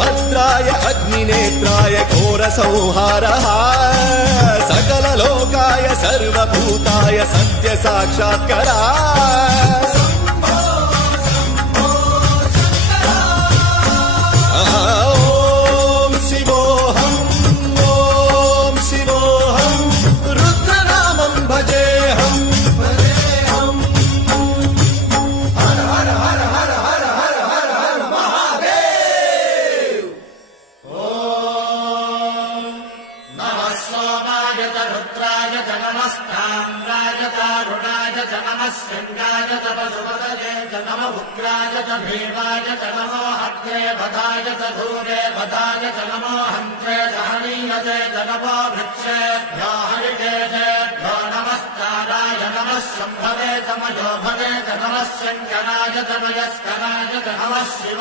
भद्राय अग्निनेत्राय घोरसंहारः सकललोकाय सर्वभूताय सत्यसाक्षात्करा शृंगाय च पशुपतये च नम उग्राय च भीमाय च नमो हत्रे भदाय च धूरे भदाय च नमो हन्त्रे च हनीयते च नमो वृक्षेभ्यो हरिकेशेभ्यो नमस्काराय नमः शम्भवे च मयोभवे च नमः शङ्कराय च मयस्कराय च नमः शिव